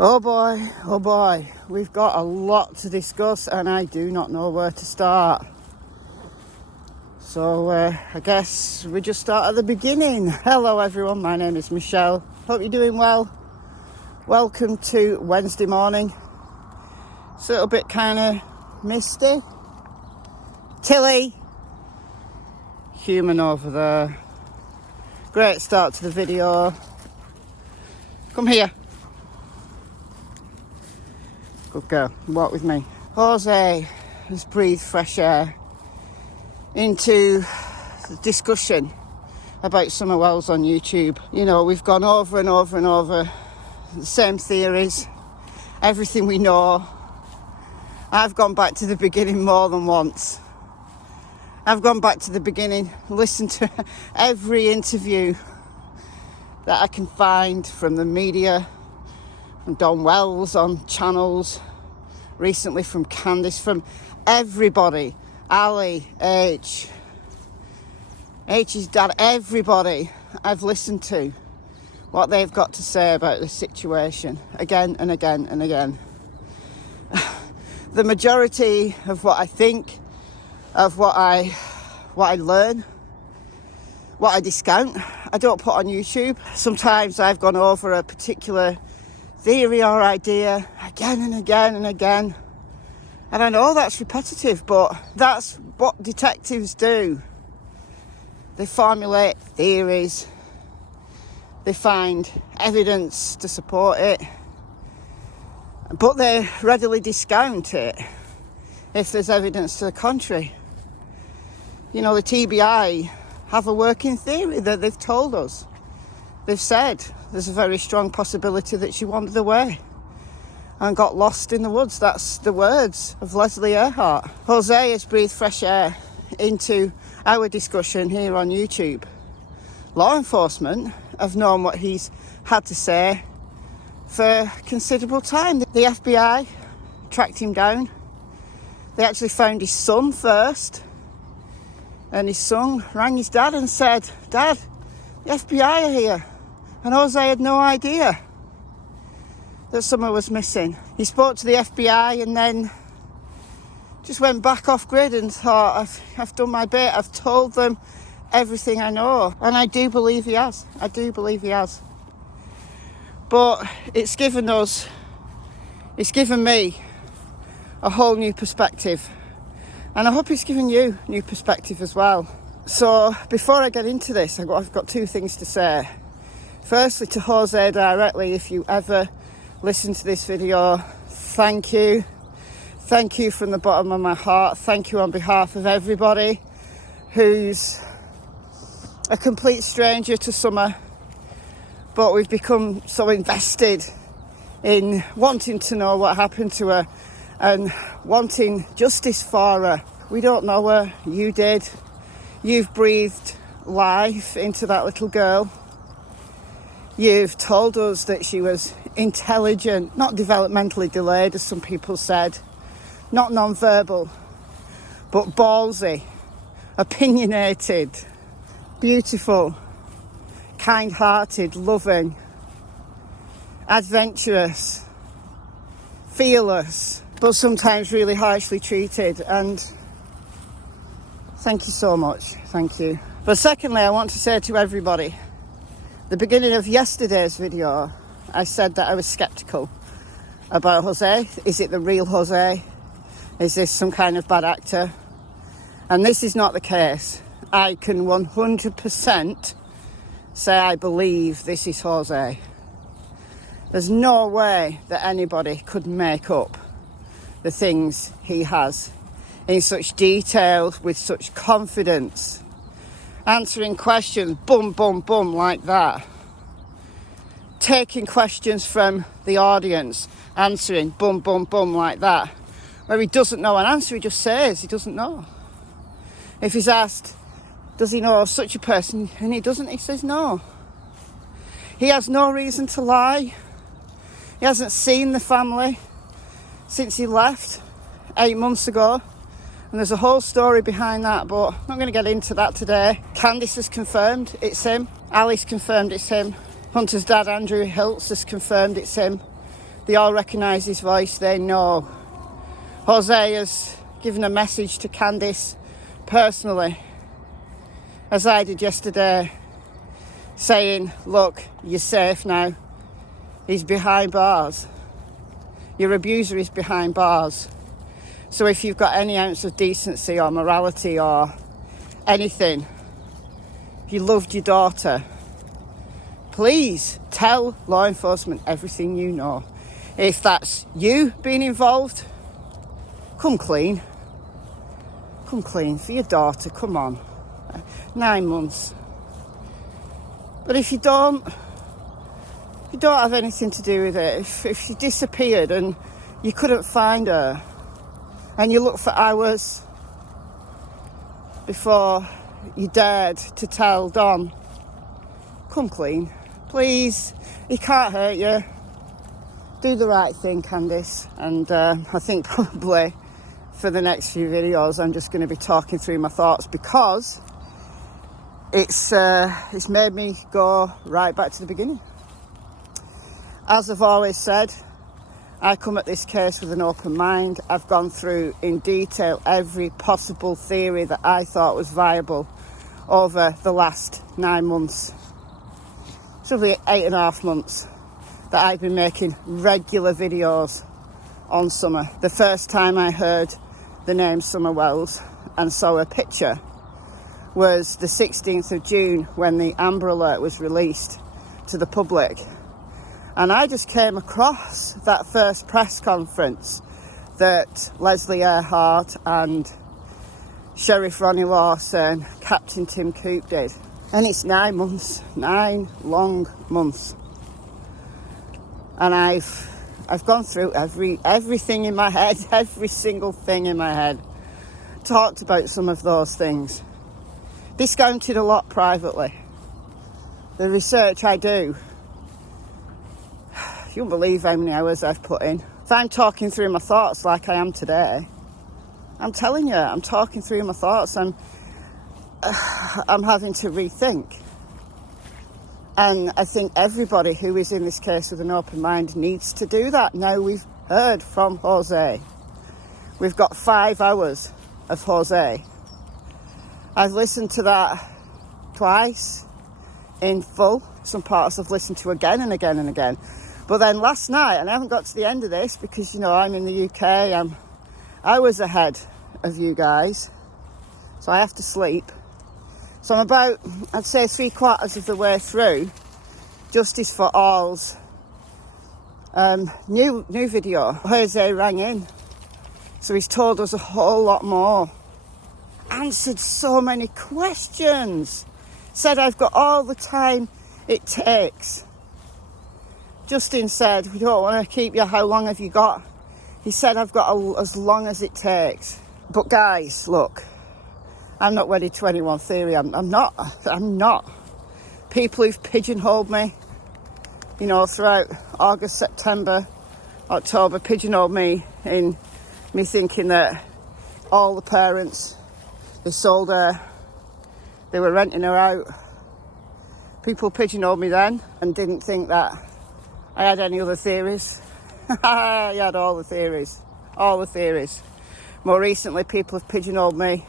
Oh boy, we've got a lot to discuss and I do not know where to start. So I guess we just start at the beginning. Hello everyone, my name is Michelle. Hope you're doing well. Welcome to Wednesday morning. It's a little bit kind of misty. Tilly, human over there. Great start to the video. Come here. Good girl, walk with me. Jose has breathed fresh air into the discussion about summer wells on YouTube. You know, we've gone over and over and over the same theories, everything we know. I've gone back to the beginning more than once. I've gone back to the beginning, listened to every interview that I can find from the media, from Don Wells on channels, recently from Candice, from everybody, Ali, H's dad, everybody I've listened to, what they've got to say about the situation, again and again and again. The majority of what I think, of what I learn, what I discount, I don't put on YouTube. Sometimes I've gone over a particular theory or idea again and again and again. And I know that's repetitive, but that's what detectives do. They formulate theories. They find evidence to support it. But they readily discount it if there's evidence to the contrary. You know, the TBI have a working theory that they've told us. They've said there's a very strong possibility that she wandered away and got lost in the woods. That's the words of Leslie Earhart. Jose has breathed fresh air into our discussion here on YouTube. Law enforcement have known what he's had to say for considerable time. The FBI tracked him down. They actually found his son first. And his son rang his dad and said, "Dad, the FBI are here." And Jose had no idea that someone was missing. He spoke to the FBI and then just went back off grid and thought, I've done my bit. I've told them everything I know. And I do believe he has. I do believe he has. But it's given me a whole new perspective. And I hope it's given you a new perspective as well. So before I get into this, I've got two things to say. Firstly, to Jose directly, if you ever listen to this video, thank you. Thank you from the bottom of my heart. Thank you on behalf of everybody who's a complete stranger to summer, but we've become so invested in wanting to know what happened to her and wanting justice for her. We don't know her, you did. You've breathed life into that little girl. You've told us that she was intelligent, not developmentally delayed, as some people said, not non-verbal, but ballsy, opinionated, beautiful, kind-hearted, loving, adventurous, fearless, but sometimes really harshly treated. And thank you so much. Thank you. But secondly, I want to say to everybody, the beginning of yesterday's video, I said that I was sceptical about Jose. Is it the real Jose? Is this some kind of bad actor? And this is not the case. I can 100% say I believe this is Jose. There's no way that anybody could make up the things he has in such detail, with such confidence, answering questions, boom, boom, boom, like that. Taking questions from the audience, answering, boom, boom, boom, like that. Where he doesn't know an answer, he just says he doesn't know. If he's asked, does he know such a person, and he doesn't, he says no. He has no reason to lie. He hasn't seen the family since he left 8 months ago. And there's a whole story behind that, but I'm not going to get into that today. Candice has confirmed it's him. Ali's confirmed it's him. Hunter's dad, Andrew Hiltz, has confirmed it's him. They all recognise his voice, they know. Jose has given a message to Candice personally, as I did yesterday, saying, look, you're safe now. He's behind bars. Your abuser is behind bars. So if you've got any ounce of decency or morality or anything, if you loved your daughter, please tell law enforcement everything you know. If that's you being involved, come clean. Come clean for your daughter, come on. 9 months. But if you don't have anything to do with it, if she disappeared and you couldn't find her, and you looked for hours before you dared to tell Don, come clean. Please, he can't hurt you. Do the right thing, Candice. And I think probably for the next few videos I'm just going to be talking through my thoughts, because it's made me go right back to the beginning. As I've always said, I come at this case with an open mind. I've gone through in detail every possible theory that I thought was viable over the last 9 months. It's probably 8.5 months that I've been making regular videos on Summer. The first time I heard the name Summer Wells and saw a picture was the 16th of June, when the Amber Alert was released to the public. And I just came across that first press conference that Leslie Earhart and Sheriff Ronnie Lawson, Captain Tim Coop did. And it's 9 months, 9 long months. And I've gone through everything in my head, every single thing in my head. Talked about some of those things. Discounted a lot privately. The research I do, you won't believe how many hours I've put in. If I'm talking through my thoughts like I am today, I'm telling you, I'm talking through my thoughts. I'm having to rethink. And I think everybody who is in this case with an open mind needs to do that. Now we've heard from Jose. We've got 5 hours of Jose. I've listened to that twice in full. Some parts I've listened to again and again and again. But then last night, and I haven't got to the end of this because, you know, I'm in the UK. I was ahead of you guys, so I have to sleep. So I'm about, I'd say, 3/4 of the way through Justice for All's new video. Jose rang in, so he's told us a whole lot more. Answered so many questions. Said I've got all the time it takes. Justin said, we don't want to keep you. How long have you got? He said, I've got as long as it takes. But guys, look, I'm not wedded to any one theory. I'm not. People who've pigeonholed me, you know, throughout August, September, October, pigeonholed me in me thinking that all the parents, they sold her, they were renting her out. People pigeonholed me then and didn't think that I had any other theories. I had all the theories. More recently, people have pigeonholed me,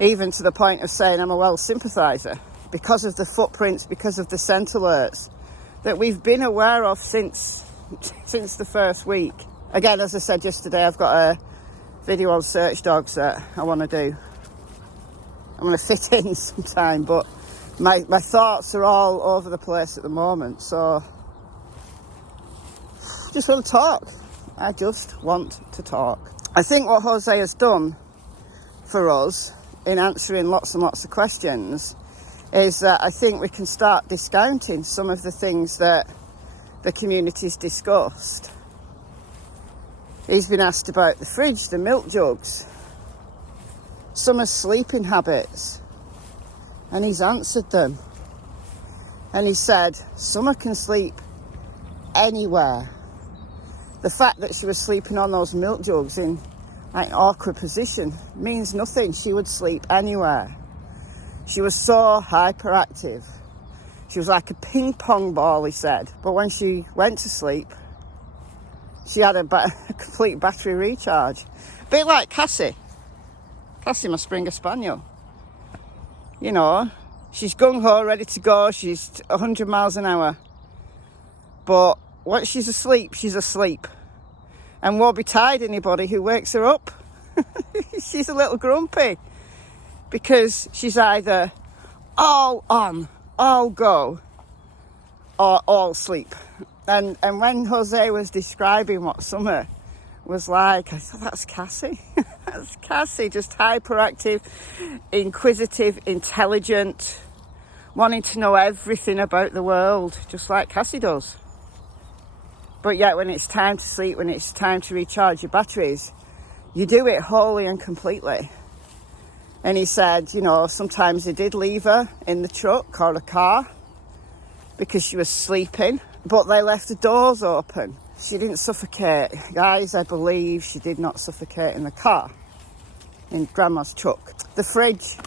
even to the point of saying I'm a Wells sympathiser, because of the footprints, because of the scent alerts that we've been aware of since the first week. Again, as I said yesterday, I've got a video on search dogs that I want to do. I'm going to fit in sometime, but my thoughts are all over the place at the moment, so I just want to talk. I just want to talk. I think what Jose has done for us in answering lots and lots of questions is that I think we can start discounting some of the things that the community's discussed. He's been asked about the fridge, the milk jugs, Summer's sleeping habits, and he's answered them. And he said, Summer can sleep anywhere. The fact that she was sleeping on those milk jugs in an awkward position means nothing. She would sleep anywhere. She was so hyperactive. She was like a ping pong ball, he said. But when she went to sleep, she had a complete battery recharge. A bit like Cassie. Cassie, my Springer Spaniel. You know, she's gung-ho, ready to go. She's 100 miles an hour. But once she's asleep, she's asleep. And won't be tired anybody who wakes her up. She's a little grumpy. Because she's either all on, all go, or all sleep. And when Jose was describing what summer was like, I thought, that's Cassie. That's Cassie, just hyperactive, inquisitive, intelligent, wanting to know everything about the world, just like Cassie does. But yet when it's time to sleep, when it's time to recharge your batteries, you do it wholly and completely. And he said, you know, sometimes they did leave her in the truck or the car because she was sleeping, but they left the doors open. She didn't suffocate. Guys, I believe she did not suffocate in the car, in Grandma's truck. The fridge,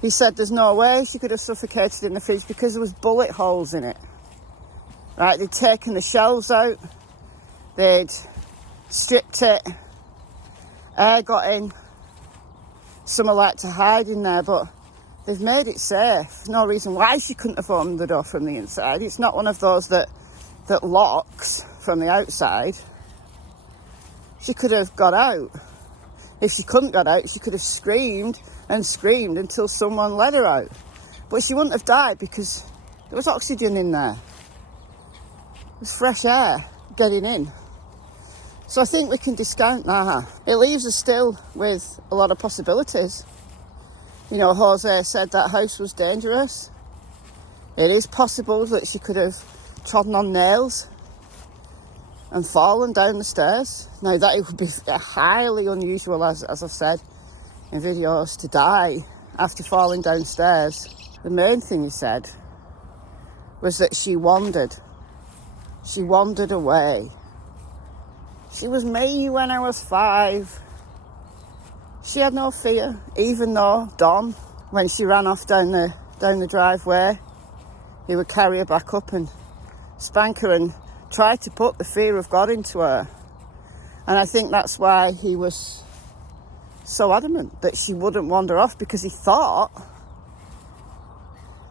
he said there's no way she could have suffocated in the fridge because there was bullet holes in it. Right, they'd taken the shelves out, they'd stripped it, air got in. Some are like to hide in there, but they've made it safe. No reason why she couldn't have opened the door from the inside. It's not one of those that locks from the outside. She could have got out. If she couldn't got out, she could have screamed and screamed until someone let her out. But she wouldn't have died because there was oxygen in there. It was fresh air getting in. So I think we can discount that. It leaves us still with a lot of possibilities. You know, Jose said that house was dangerous. It is possible that she could have trodden on nails and fallen down the stairs. Now that it would be highly unusual, as I've said in videos, to die after falling downstairs. The main thing he said was that she wandered. She wandered away. She was me when I was 5. She had no fear, even though Don, when she ran off down the driveway, he would carry her back up and spank her and try to put the fear of God into her. And I think that's why he was so adamant that she wouldn't wander off, because he thought,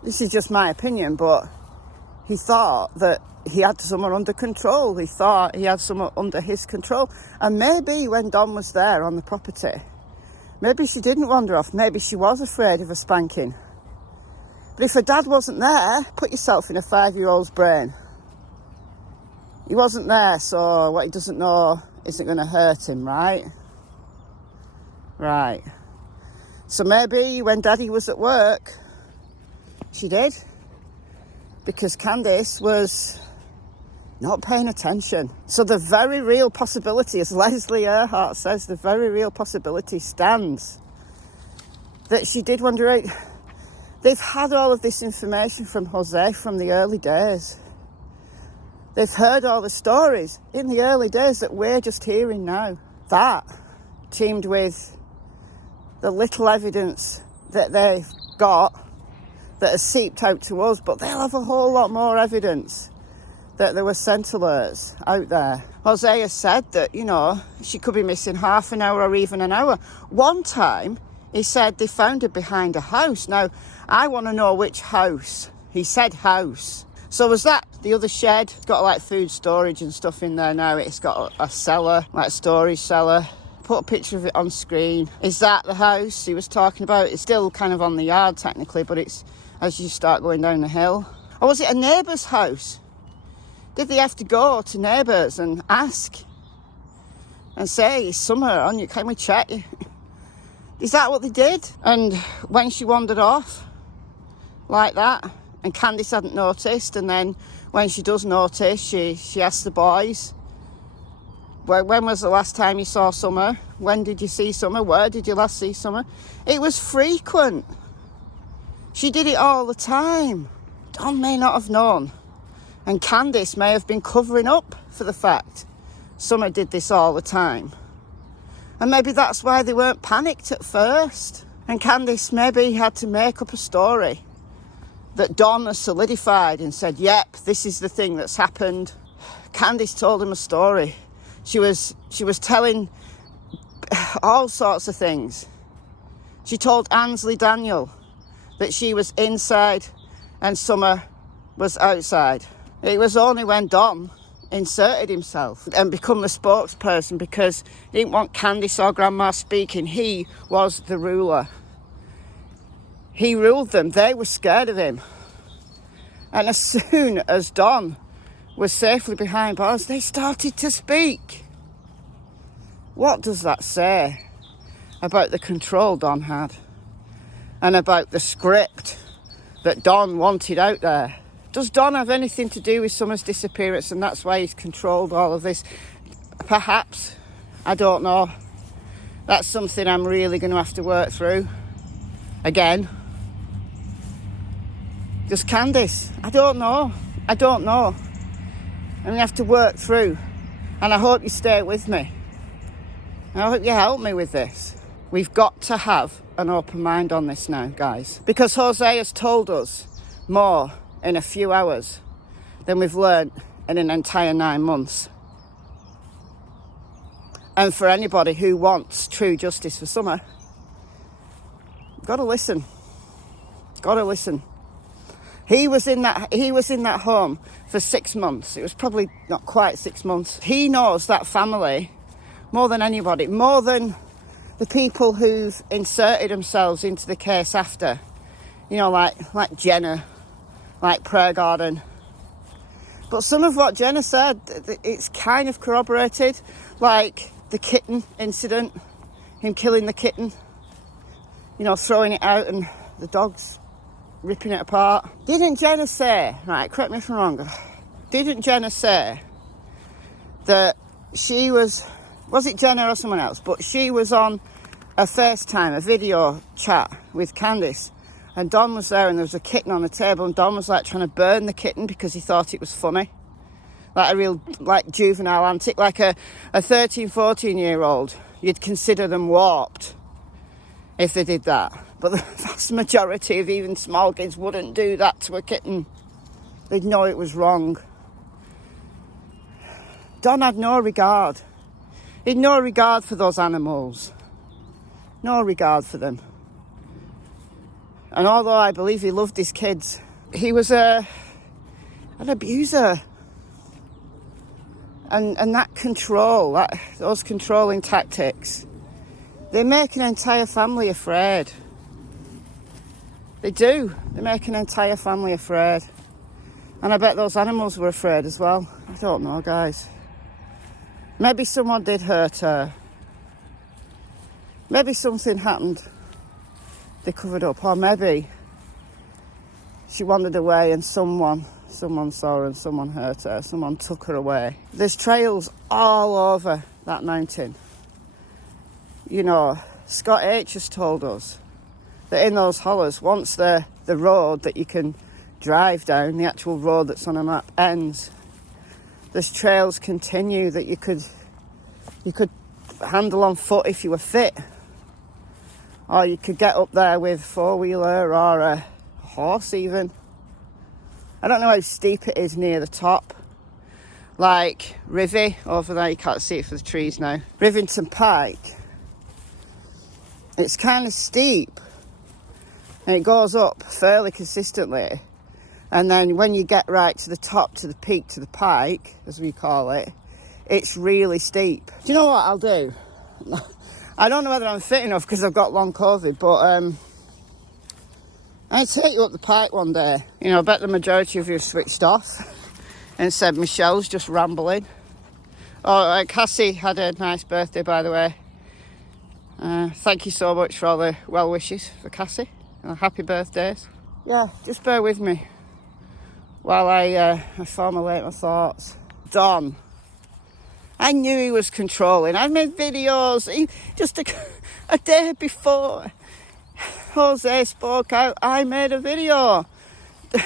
this is just my opinion, but he thought that he had someone under control. He thought he had someone under his control. And maybe when Don was there on the property, maybe she didn't wander off. Maybe she was afraid of a spanking. But if her dad wasn't there, put yourself in a 5-year-old's brain. He wasn't there, so what he doesn't know isn't going to hurt him, right? Right. So maybe when Daddy was at work, she did. Because Candice was not paying attention. So the very real possibility, as Leslie Earhart says, the very real possibility stands that she did wander out. They've had all of this information from Jose from the early days. They've heard all the stories in the early days that we're just hearing now. That, teamed with the little evidence that they've got that has seeped out to us, but they'll have a whole lot more evidence that there were scent alerts out there. Jose has said that, you know, she could be missing half an hour or even an hour. One time, he said they found her behind a house. Now, I want to know which house. He said house. So was that the other shed? It's got like food storage and stuff in there now. It's got a cellar, like a storage cellar. Put a picture of it on screen. Is that the house he was talking about? It's still kind of on the yard technically, but it's as you start going down the hill. Or was it a neighbour's house? Did they have to go to neighbours and ask and say, is Summer on you? Can we check you? Is that what they did? And when she wandered off like that, and Candice hadn't noticed, and then when she does notice, she asks the boys, when was the last time you saw Summer? When did you see Summer? Where did you last see Summer? It was frequent. She did it all the time. Don may not have known. And Candice may have been covering up for the fact Summer did this all the time. And maybe that's why they weren't panicked at first. And Candice maybe had to make up a story that Don has solidified and said, yep, this is the thing that's happened. Candice told him a story. She was telling all sorts of things. She told Ansley Daniel that she was inside and Summer was outside. It was only when Don inserted himself and become the spokesperson, because he didn't want Candice or Grandma speaking. He was the ruler. He ruled them. They were scared of him. And as soon as Don was safely behind bars, they started to speak. What does that say about the control Don had, and about the script that Don wanted out there? Does Don have anything to do with Summer's disappearance, and that's why he's controlled all of this? Perhaps. I don't know. That's something I'm really going to have to work through. Again. Does Candice? I don't know. I'm going to have to work through. And I hope you stay with me. I hope you help me with this. We've got to have an open mind on this now, guys. Because Jose has told us more in a few hours than we've learned in an entire 9 months. And for anybody who wants true justice for Summer, got to listen. Got to listen. He was in that home for 6 months. It was probably not quite 6 months. He knows that family more than anybody, more than the people who've inserted themselves into the case after. You know, like Jenna, like Prayer Garden. But some of what Jenna said, it's kind of corroborated. Like the kitten incident, him killing the kitten, you know, throwing it out and the dogs ripping it apart. Didn't Jenna say, right, correct me if I'm wrong, didn't Jenna say that she was it Jenna or someone else, but she was on a FaceTime, a video chat with Candice, and Don was there and there was a kitten on the table, and Don was like trying to burn the kitten because he thought it was funny. Like a real, like, juvenile antic, like a 13, 14-year-old. You'd consider them warped if they did that. But the vast majority of even small kids wouldn't do that to a kitten. They'd know it was wrong. Don had no regard. He had no regard for those animals. No regard for them. And although I believe he loved his kids, he was an abuser. And that control, those controlling tactics, they make an entire family afraid. They do. They make an entire family afraid. And I bet those animals were afraid as well. I don't know, guys. Maybe someone did hurt her. Maybe something happened they covered up. Or maybe she wandered away and someone saw her and someone hurt her. Someone took her away. There's trails all over that mountain. You know, Scott H has told us that in those hollows, once the road that you can drive down, the actual road that's on a map, ends, there's trails continue that you could handle on foot if you were fit. Or you could get up there with four-wheeler or a horse even. I don't know how steep it is near the top. Like Rivy, over there, you can't see it for the trees now. Rivington Pike. It's kind of steep. And it goes up fairly consistently. And then when you get right to the top, to the peak, to the pike, as we call it, it's really steep. Do you know what I'll do? I don't know whether I'm fit enough because I've got long COVID, but I'll take you up the pike one day. You know, I bet the majority of you have switched off and said Michelle's just rambling. Oh, Cassie had a nice birthday, by the way. Thank you so much for all the well wishes for Cassie. Happy birthdays. Yeah, just bear with me while I formulate my thoughts. Don. I knew he was controlling. I made videos. Just a day before Jose spoke out, I made a video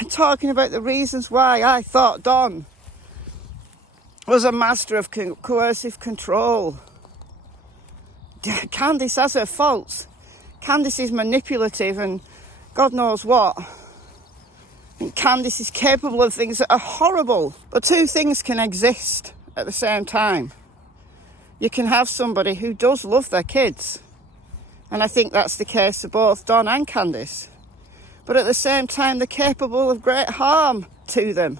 talking about the reasons why I thought Don was a master of coercive control. Candice has her faults. Candice is manipulative and God knows what. And Candice is capable of things that are horrible. But two things can exist at the same time. You can have somebody who does love their kids. And I think that's the case of both Don and Candice. But at the same time, they're capable of great harm to them.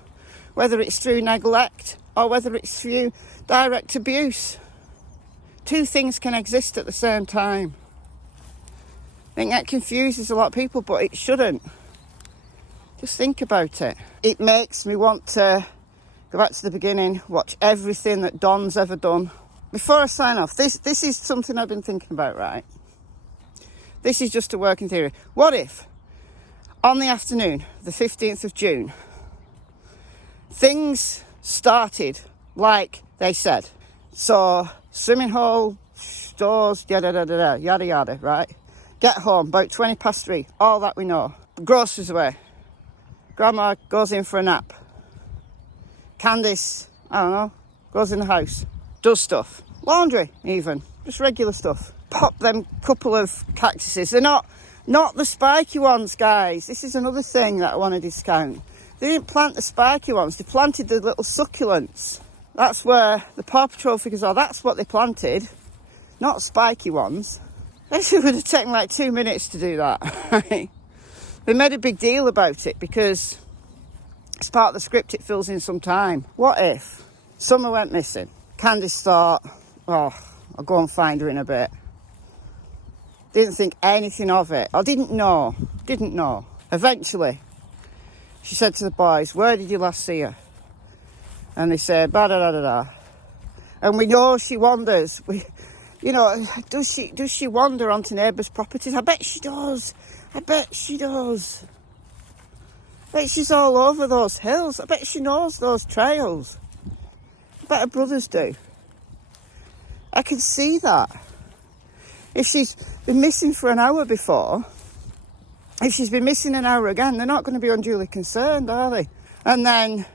Whether it's through neglect or whether it's through direct abuse. Two things can exist at the same time. I think that confuses a lot of people, but it shouldn't. Just think about it. It makes me want to go back to the beginning, watch everything that Don's ever done. Before I sign off, this is something I've been thinking about, right? This is just a working theory. What if, on the afternoon, the 15th of June, things started like they said? So, swimming hole, stores, yada, yada, right? Get home, about 3:20, all that we know. Groceries away. Grandma goes in for a nap. Candice, I don't know, goes in the house. Does stuff. Laundry, even. Just regular stuff. Pop them couple of cactuses. They're not the spiky ones, guys. This is another thing that I want to discount. They didn't plant the spiky ones. They planted the little succulents. That's where the Paw Patrol figures are. That's what they planted. Not spiky ones. Actually, it would have taken like 2 minutes to do that. Right? They made a big deal about it because as part of the script it fills in some time. What if Summer went missing? Candice thought, oh, I'll go and find her in a bit. Didn't think anything of it. I didn't know. Eventually, she said to the boys, where did you last see her? And they said, da-da-da-da-da. And we know she wanders. Does she wander onto neighbours' properties? I bet she does. I bet she's all over those hills. I bet she knows those trails. I bet her brothers do. I can see that. If she's been missing for an hour before, if she's been missing an hour again, they're not going to be unduly concerned, are they? And then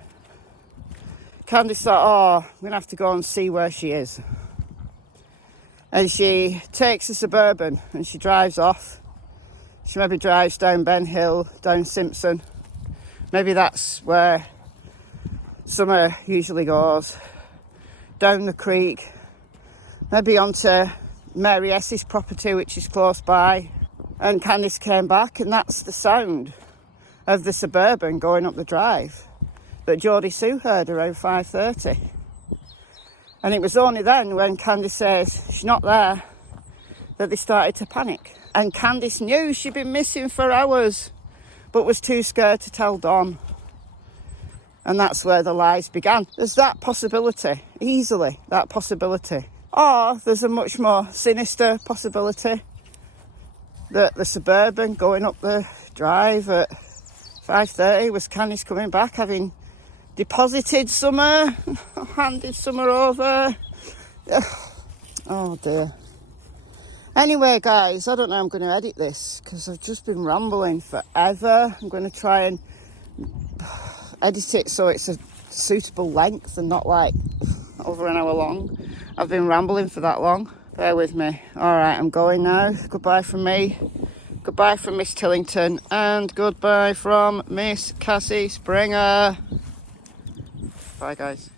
Candice thought, oh, I'm going to have to go and see where she is. And she takes a Suburban and she drives off. She maybe drives down Ben Hill, down Simpson. Maybe that's where Summer usually goes. Down the creek. Maybe onto Mary Essie's property, which is close by. And Candice came back, and that's the sound of the Suburban going up the drive that Jodisue heard around 5:30. And it was only then, when Candice says she's not there, that they started to panic. And Candice knew she'd been missing for hours, but was too scared to tell Don. And that's where the lies began. There's that possibility, easily, that possibility. Or there's a much more sinister possibility that the Suburban going up the drive at 5:30 was Candice coming back, having deposited Summer, handed Summer over. Oh dear. Anyway, guys, I don't know how I'm going to edit this because I've just been rambling forever. I'm going to try and edit it so it's a suitable length and not like over an hour long. I've been rambling for that long. Bear with me. All right, I'm going now. Goodbye from me. Goodbye from Miss Tillington. And goodbye from Miss Cassie Springer. Bye, guys.